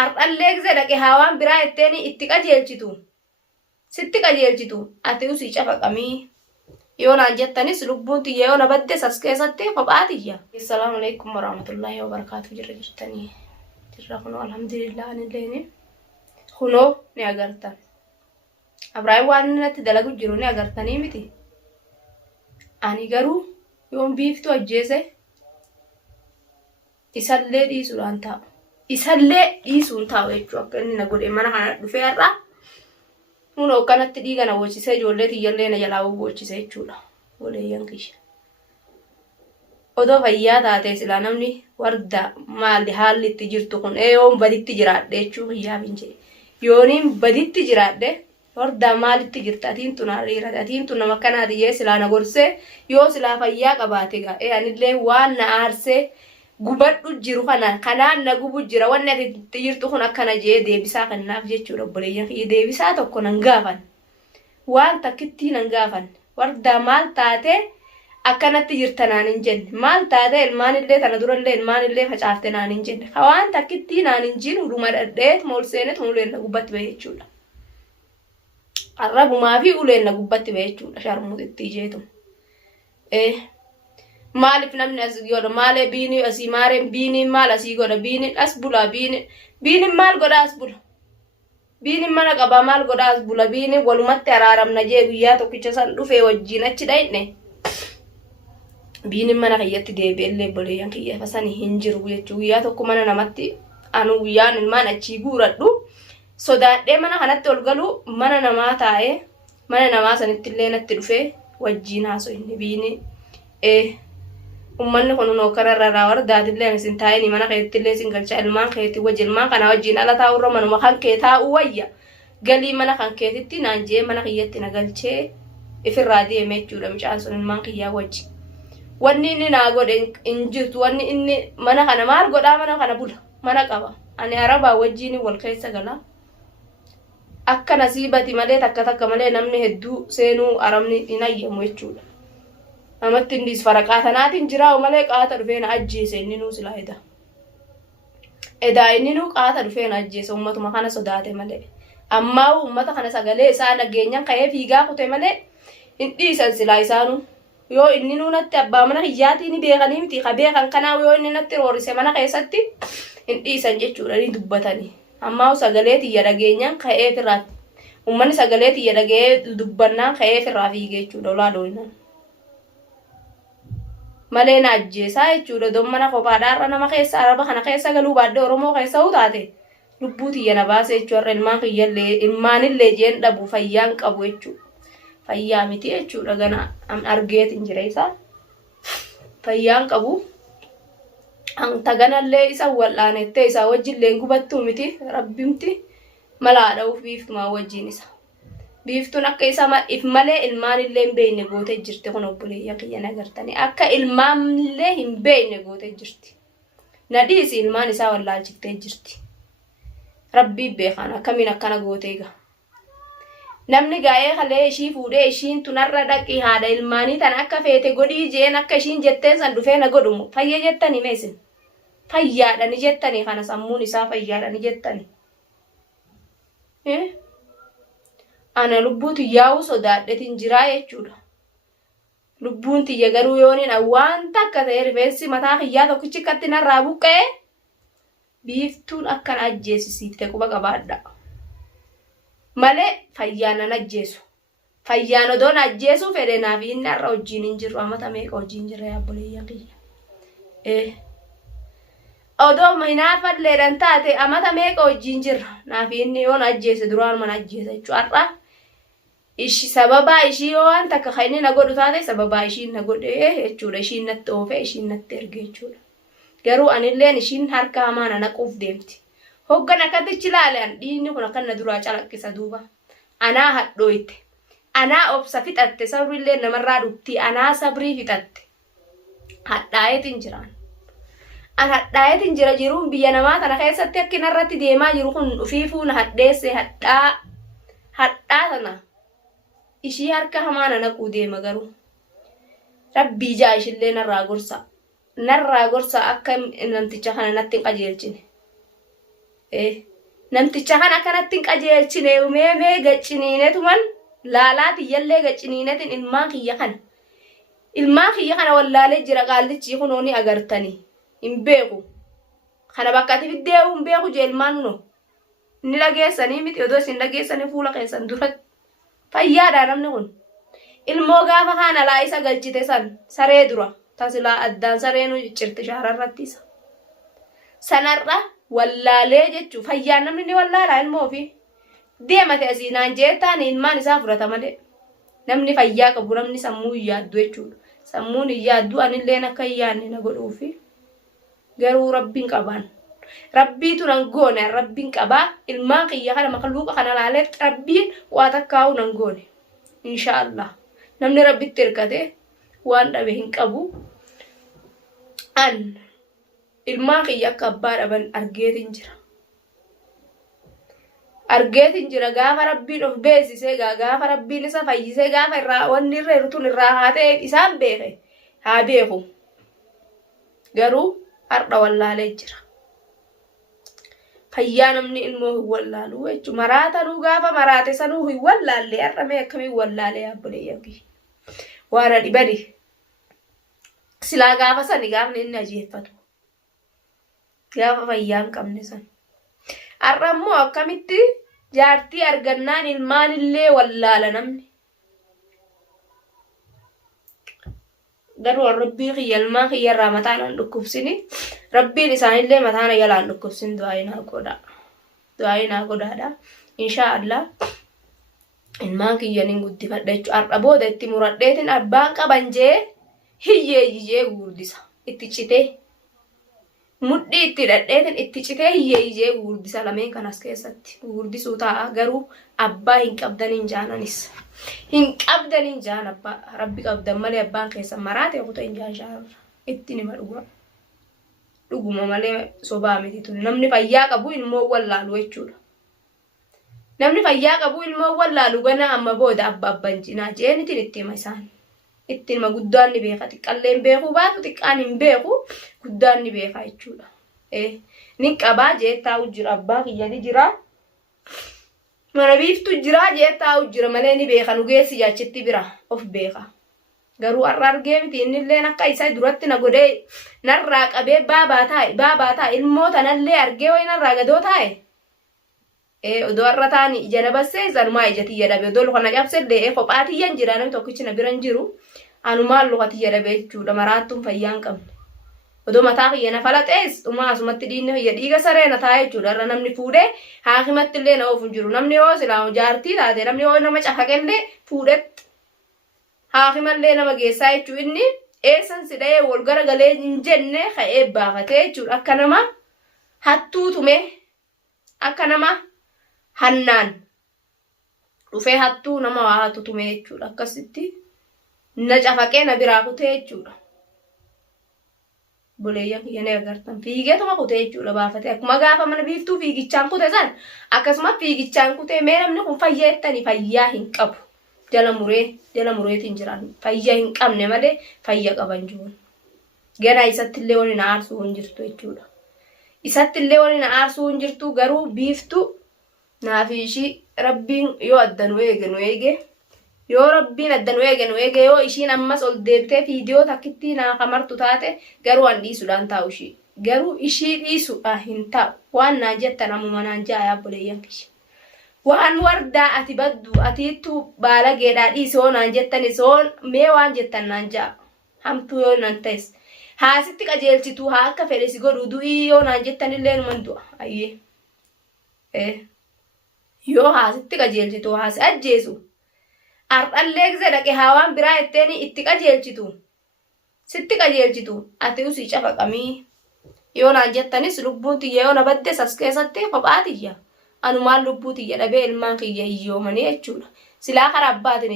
Ar'allee zedaqe hawaan biraa etteeni itti qajeelchitu. Sitti qajeelchitu ati usii cafaqamii. Yoo naan jettanis lubbuun tiyya yoo na badde sas keessatti kophaatiyya. Assalaamu alaykum warahmatullaahi wabarakaatu jirtanii. Jirra kunoo alhamdulillah anilleeni. Kunoo ni agartan. Abrahaam waan natti dalagu jiru ni agartanii miti. Ani garuu yoon biiftu ajjeese isallee dhiisuudhaan taa'u. Isallee dhiisuun taa'u jechuudha. Akka inni na godhe mana kana dhufee har'a. Kunoo kanatti dhiiga na boochisee ijoollee tiyyallee na jalaa boochisee jechuudha. Waleeyyan kiyya. Odoo fayyaa taatee silaa namni warda maalli haalli itti jirtu kun yoon baditti jiraadhe jechuu kiyyaaf hin jedhe. Yooniin baditti jiraadhe warda maalitti jirta atiin tun hariira atiin tun nama kanaati jee silaa na gorsee yoo silaa fayyaa qabaate ga'e anillee waan na aarsee gubadhu jiru kanaan na gubu jira wanni ati itti jirtu kun akkana jee deebisaa kannaaf jechuudha obboleeyyan kiyya deebisaa tokko nan gaafan. Waan takkitti nan gaafan. Warda maal taate akkanatti jirta naan hin jenne. Maal taate ilmaanillee tana durallee ilmaanillee facaafte naan hin jenne. Waan takkitti naan hin jiru dhuma dhadheet mool seenet uleen na gubbatti ba'e jechuudha. Arrabumaa fi uleen na gubbatti ba'e jechuudha sharmuutitti jeetu. Maalif namni as godha maalee biinii asii maareen biiniin maal asii godha biiniin as bula biiniin maal godha as bula. Biiniin mana qabaa maal godha as bula biiniin walumatti araaramna jee guyyaa tokkicha san dhufee wajjiin achi dhayne. Biiniin mana kiyyatti deebi'ellee boleeyyan kiyya fasanii hin jiru jechuu guyyaa tokko mana namatti anu guyyaan ilmaan achii guuradhu sodaadhee mana kanatti ol galu mana namaa taa'ee mana namaa sanitti illee natti dhufee wajjiin haasoo inni biiniin ummanni kun noo kanarraa wardaatillee isin taa'anii mana keettillee isin galchaa ilmaan keetti ilmaan kana wajjiin ala taa'urra manuma kan kee taa'u wayya galii mana kan keetitti naan jee mana kiyyatti na galchee ifirraa deeme jechuudha mucaan sun ilmaan kiyyaa wajji. Wanni inni naa godhe hin jirtu wanni inni mana kana maal godhaa mana kana bula mana qaba ani arabaa wajjiin wal keessa gala. Akka nasiibati malee takka malee namni hedduu seenuu arabni hin ayyamu jechuudha. Namatti indis faraqaa tanaatiin jiraa'u malee qaata dhufee na ajjeese inni nuu silaa edaa inni nuu qaata dhufee na ajjeese ummatuma kana sodaate malee. Ammaa ummata kana sagalee isaa nageenyaan ka'ee fiigaa kute malee hin dhiisan silaa isaanuu. Yoo inni nuu natti abbaa mana hiyyaatii ni beekanii miti ka beekan kanaa yoo inni natti roorise mana keessatti hin dhiisan jechuudha ni dubbatanii. Ammaa sagalee tiyya dhageenyaan ka'ee firraa ummanni sagalee tiyya dhagee dubbannaan ka'ee firraa fiigee jechuudha olaa doonaan. Malee na ajjeesaa jechuudha dommana kophaadhaarra nama keessa araba kana keessa galuu baadde Oromoo keessa utaate lubbuu tiyya na baase jechuudha ilmaan kiyyallee ilmaanillee jeen dhabu fayyaan qabu jechuudha. Fayyaa miti jechuudha gana argeetiin jira isaa fayyaan qabu taganallee isa wal'aanettee isaa wajjillee gubattuu miti rabbimti malaa dha'uuf biiftumaa wajjiin isa biiftuun akka isa if malee ilmaanillee hin beekne gootee jirti kun obboleeyyan kiyya nagartanii akka ilmaanillee hin beekne gootee jirti na dhiisi ilmaan isaa wallaalchiftee jirti rabbii beekan akkamiin akkana gootee gaa. Namni gaa'ee halee ishii fuudhee ishiin tunarra dhaqii haadha ilmaanii tan akka feete godhii jeen akka ishiin jetteen san dhufee na godhumu fayya jettanii meesin fayyaadhani jettanii kana sammuun isaa fayyaadhani jettanii. Ana lubbuu tiyyaa'uu sodaadhetiin jiraa jechuudha. Lubbuun tiyya garuu yooniin wanta akka ta'e rifeensi mataa kiyyaa tokkichi akkatti narraa buqqee biiftuun akkan ajjeesisiifte quba qabaadha. Malee fayyaan nan ajjeesu. Fayyaan odoon ajjeesuu fedhe naaf inni har'a wajjin hin jiru amata meeqa wajjin jira yaabboleeyyan kiyya. Odoo hinaafalleedhan taate amata meeqa wajjin jirra naaf inni yoon ajjeese duraan mana ajjeesa jechuudha har'a. Ishi sababaa ishii yoo waan takka kan inni na godhu taate sababaa ishiin na godhe jechuudha ishiin natti oofe ishiin natti erge jechuudha. Garuu anilleen ishiin harka hamaa na naquuf deemti. Hoggan akkatichi ilaalan dhiinni kun akka na duraa calaqqisa duuba. Anaa hadhooyte. Anaa obsa fixatte sabrillee namarraa dhufti. Anaa sabrii fixatte. Hadhaayetiin jiraan. An hadhaayetiin jira jiruun biyya namaa tana keessatti akka narratti deemaa jiru kun dhufiifuu na hadheesse hadhaa tana. Ishii harka hamaa na naquu deema garuu. Rabbii jaa ishillee narraa gorsa. Narraa gorsa akka namticha kana natti hin qajeelchine. namticha kana kanatti qajeelchine mee gacciniinetuman laalaati yallee gacciniinetin ilmaan kiyya kana wallaalee jira qaallichi kunooni agartanii hin beeku kana bakka ati fiddeewu hin beeku jeelmaan no inni dhageessanii miti odoo isin dhageessanii fuula keessan dura fayyaadha namni kun ilmoo gaafa kana laa isa galchite san saree dura tasilaa addaan sareenu ciccirti shaararratti isa sanarra wallaalee jechuu fayyaa namni ni wallaala ilmoo fi deemate asiinaan jeettaan ilmaan isaa fudhata malee namni fayyaa qabu namni sammuu hin yaaddu jechuudha sammuun hin yaaddu anilleen akka hin yaadne na godhuufi garuu rabbiin qabaan rabbiitu nan goone rabbiin qabaa ilmaan kiyya kana makluuqa kana laalee rabbiin waa takkaa'u nan goone inshaallah namni rabbitti hirkate waan dhabe hin qabu an ilmaan kiyya akka abbaa dhaban argeetin jira gaafa rabbiin of beesisee gaafa rabbiin isa fayyisee gaafa irraa wanni irra irtun irraa haatee isaan beeke haa beeku garuu har'a wallaalee jira fayyaa namni ilmoo hin wallaalu jechuudha maraatanuu gaafa maraate sanuu hin wallaalle har'a mee akkamii wallaalee yaabboleeyyafi waan dhibani silaa gaafa sani gaafni inni ajeeffatu gaafa fayyaa hin qabne san har'a immoo akkamitti jaartii argannaan ilmaanillee wallaala namni garuu rabbii kiyya ilmaan kiyya irraa mataan an dhukkubsini rabbiin isaanillee mataan yalaan dhukkubsin du'aayinaa godhaadha inshaallah ilmaan kiyya nin guddifadha jechuudha har'a booda itti muradheetin abbaan qaban jee hiyyeeyyee guurdisa itti citee mudhii itti dhadheetin itti citee hiyyeeyyee guurdisa lameen kanas keessatti guurdisuu ta'a garuu abbaa hin qabdaniin jaananis hin qabdaniin jaan abbaa rabbi qabdan malee abbaan keessan maraate kuta hin jaan shaarra itti nima dhuguma malee sobaa miti tun namni fayyaa qabu ilmoo wallaalu jechuudha namni fayyaa qabu ilmoo wallaalu gana amma booda abban cinaa jeenitin itti hima isaan itti hima guddaan ni beeka xiqqalleen beekuu baatu xiqqaan hin beeku guddaan ni beeka jechuudha nin qabaa jeettaa'u jira abbaa kiyya ni jira mana biiftu jira jeettaa'u jira malee ni beeka nu geessi jaachitti bira of beeka garuu har'a argee miti innilleen akka isa duratti na godhee narraa qabee baabaa taa'e ilmoo tanallee argee wayi narraa gadoo taa'e odoo har'a taani ija na bassee sanumaa ija tiyya dhabe odoo luka na cabsellee kophaa tiyyan jira namni tokkichi na biran jiru anumaan luka tiyya dhabe jechuudha maraattuun fayyaan qabne odoo mataa kiyya na falaxees dhumaa asumatti dhiinni kiyya dhiiga saree na taa'e jechuudha har'a namni fuudhee haakimatti illee na oofu jiru namni yoo silaa jaartii taate namni yoo nama cafaqellee fuudhetti haakimallee nama geessaa jechuudha inni eessan si dha'ee wal garagalee hin jenne ka'ee baafatee jechuudha akka nama hattuu tume akka nama hannaan dhufee hattuu nama waa hatu tume jechuudha akkasitti na cafaqee na biraa kutee jechuudha boleeyyan kiyya agartan fiigeetuma kutee jechuudha baafatee akkuma gaafa mana biiftuu fiigichaan kute san akkasuma fiigichaan kutee mee namni kun fayyaa jettanii fayyaa hin qabu jala mureetiin jiran fayyaa hin qabne malee fayyaa qaban jiru gana isattillee wani na aarsuu hin jirtu jechuudha isattillee wani na aarsuu hin jirtu garuu biiftuu naafi ishii rabbiin yoo adda nu eege yoo rabbiin adda nu eege yoo ishiin ammas ol deebitee viidiyoo takkitti naa kamartu taate garuu an dhiisuudhaan taa'u ishii garuu ishii dhiisuudha hin taa'u waan naan jettan ammuma naan jaa yaabboleeyyan kiyya waan wardaa ati baddu atiittu baalageedhaa dhiisoo naan jettani soon mee waan jettan naan jaa hamtuu yoo nan ta'es haasitti qajeelchitu haa akka fedhe si godhu du'ii yoo naan jettanillee numan du'a ayyee yoo haasitti qajeelchitu haasi ajjeesu ardallee gise dhaqe haawaan biraa etteeni itti qajeelchitu sitti qajeelchitu ati usii cafaqamii yoo naan jettanis lubbuun tiyya yoo na baddes as keessatti kophaa tiyya anumaan lubbuu tiyya dhabee ilmaan kiyya hiyyoomanii jechuudha silaa karaa abbaatiin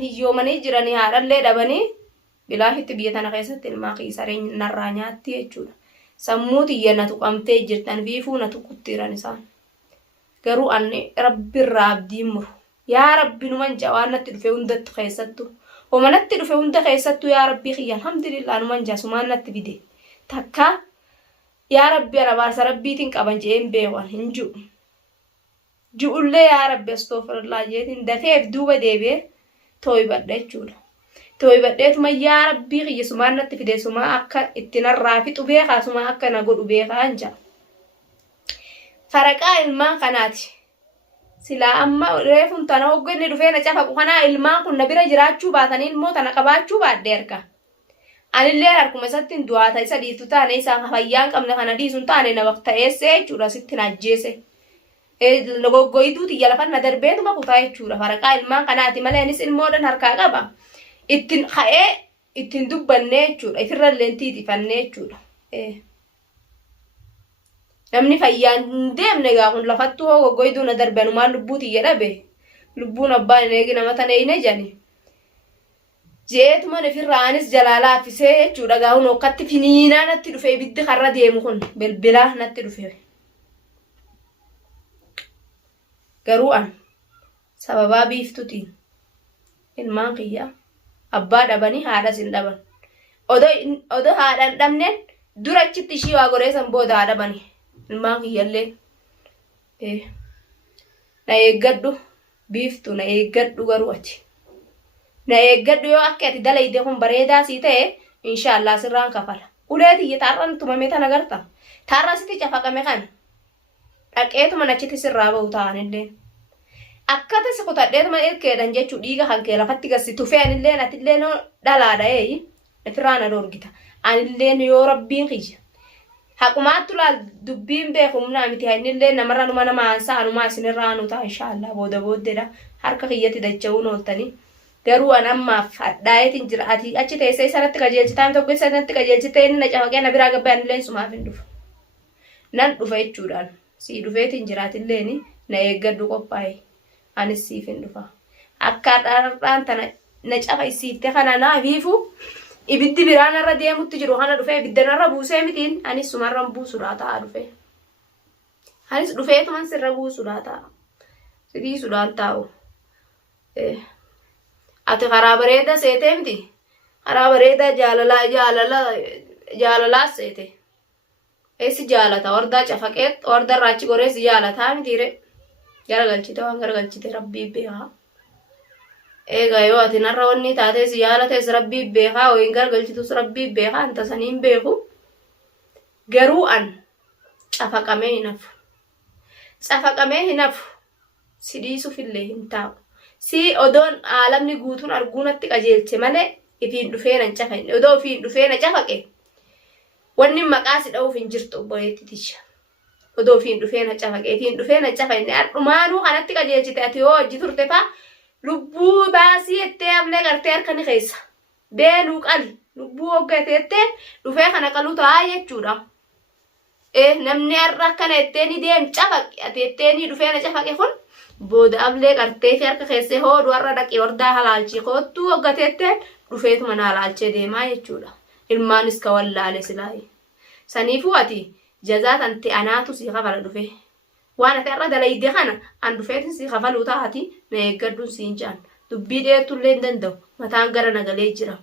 hiyyoomanii jiranii haadhallee dhabanii bilaafitti biyya tana keessatti ilmaan kiyya sareen narraa nyaatti jechuudha sammuu tiyya na tuqamtee jirtan biifuu na tuquttiiran isaan garuu anni rabbirraa abdiin muru yaa rabbi numan jaa waan natti dhufe hundatti keessattu homa natti dhufe hunda keessattu yaa rabbii kiyya alhamdulillah numan jaa sumaan natti fide takka يا ربي أنا بارس ربي تنقبن جين بيوان هنجو جؤلي يا ربي استغفر الله جيتين دفيف دوبا ديبي توي بدأت جولا توي بدأت ما يا ربي غي سمان نتفيد سما أكا اتنرى في تبيخا سما أكا نقول بيخا أنجا فرقا ilmaan kanaati sila amma reefun tana hogganni dhufeena cafa kana ilmaan kun nabira jiraachuu baatanii ilmoo tana qabaachuu baaddeerka anillee harkuma isatti du'aata isa dhiitu taane isaa fayyaan qabne kana dhiisuun taane na waqta eessee jechuudha sitti najjeese logoggoyituuti jala fanna darbeetuma kutaa jechuudha faraqaa ilmaan kanaati maleenis ilmoodhan harkaa qaba ittiin ka'ee ittiin dubbannee jechuudha ifirrallee tiitifannee jechuudha namni fayyaan deemne gaa kun lafattu hoggoytuu na darbanumaan lubbuuti jedhabe lubbuun abbaan eegi nama tana ine jani jeetuma nefirraanis jalaalaa affisee jechuudha gaa kun okkatti finiinaa natti dhufe ibiddi karra deemu kun bilbilaa natti dhufe garuu an sababaa biiftutiin ilmaan kiyya abbaa dhabanii haadhas hin dhaban odo haadhan dhabneen durachitti ishii waa goreessan booda haadha bani ilmaan kiyyallee na eeggadhu biiftu na eeggadhu garuu ati na eeggadhu yoo akka ati dalayde kun bareedaa sii ta'e inshallah sirraan kafala ulee tiyya taarran tumame tan agarta taarra sitti cafaqame kana dhaqeetuma nachiti sirraa ba'u ta'anillee akkata si kutadheetuma ilkeedhan jechuu dhiiga kan kee lafatti gassi tufee anillee atillee no dhalaadha ifirraa na dorgita anillee yoo rabbiin kiyya haqumaattu laal dubbiin beekumnaa miti haynillee namarra numa nama aansa anuma isinirraa anu ta'a inshallah booda booddedha harka kiyyatti dacha'uun ooltanii garuu an ammaaf hadhaayetiin jira ati achi teessee sanatti qajeelchitaan tokko sanatti qajeelchitee inni na cafaqee na biraa gabbaa anillee sumaaf hin dhufu nan dhufa jechuudhaan sii dhufeetiin jiraatilleen na eeggadhu qophaa'e anis siif hin dhufa akka dharraan tana na cafa isiitte kana naafiifu ibiddi biraan irra deemutti jiru kana dhufe ibiddan irra buusee mitiin anis sumarran buusudha ta'a dhufe anis dhufeetuman sirra buusudha ta'a sidii sudaan taa'u ati karaa bareeda seetee miti karaa bareeda jaalalaa seete eessi jaalata wardaa cafaqeet warda raachi goreessi jaalataa mitiire garagalchite waan garagalchite rabbii beekaa eega yoo ati narra wanni taatee si jaalatees rabbii beekaa wayin garagalchitus rabbii beekaa anta saniin beeku garuu an cafaqamee hin hafu si dhiisuufillee hin taa'u si odoon aalamni guutuun arguunatti qajeelche malee ifiin dhufee nan cafaqe odoo ifiin dhufee na cafaqe wanni maqaa si dha'uuf hin jirtu obboleettitisha odoo ifiin dhufee na cafaqe ifiin dhufee na cafaqe dhumaanuu kanatti qajeelchite ati yoo hojii turte faa lubbuu baasii ettee amlee gartee harkani keessa beeluu qali lubbuu hoggateettee dhufee kana qaluu ta'a jechuudha namni har'a akkana etteeni deem cafaqe ati etteeni dhufee na cafaqe kun booda amlee gartee fi harka keessee hoodu har'a dhaqee hordaa halaalchii koottuu hoggateettee dhufeetuma na halaalchee deemaa jechuudha ilmaanis ka wallaale silaayi saniifuu ati jazaa tante anaatu sii kafala dhufe waan ati har'a dalayde kana an dhufeetin sii kafaluu taati na eeggadhuun siin jaan dubbii dheertullee hin danda'u mataan gara nagalee jira